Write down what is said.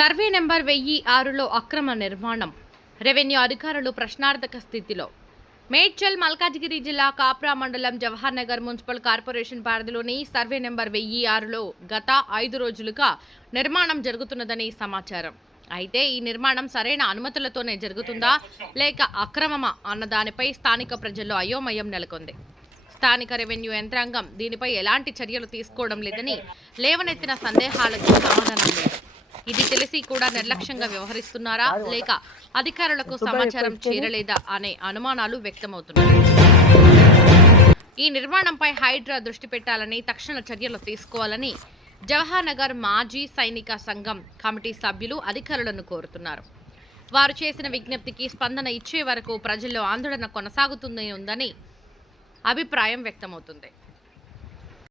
Survey number 1006లో అక్రమ నిర్మాణం. Revenue అధికారులు ప్రశ్నార్థక స్థితిలో. మేడ్చల్ మల్కాజిగిరి జిల్లా కాప్రా మండలం జవహర్ నగర్ మున్సిపల్ కార్పొరేషన్ పరిధిలోని సర్వే నెంబర్ 1006లో గత 5 రోజులుగా నిర్మాణం జరుగుతున్నదని సమాచారం. అయితే ఈ నిర్మాణం సరైన అనుమతులతోనే జరుగుతుందా లేక అక్రమమా అన్న దానిపై స్థానిక ప్రజల్లో అయోమయం నెలకొంది. స్థానిక రెవెన్యూ యంత్రాంగం దీనిపై ఎలాంటి చర్యలు తీసుకోవడం లేదని లేవనెత్తిన సందేహాలకు సమాధానం లేదు. ఇది తెలిసి కూడా నిర్లక్ష్యంగా వ్యవహరిస్తున్నారా లేక అధికారులకు సమాచారం చేరలేదా అనే అనుమానాలు వ్యక్తమవుతున్నాయి. ఈ నిర్మాణంపై హైడ్రా దృష్టి పెట్టాలని, తక్షణ చర్యలు తీసుకోవాలని జవహర్ నగర్ మాజీ సైనిక సంఘం కమిటీ సభ్యులు అధికారులను కోరుతున్నారు. వారు చేసిన విజ్ఞప్తికి స్పందన ఇచ్చే వరకు ప్రజల్లో ఆందోళన కొనసాగుతుందని అభిప్రాయం వ్యక్తమవుతుంది.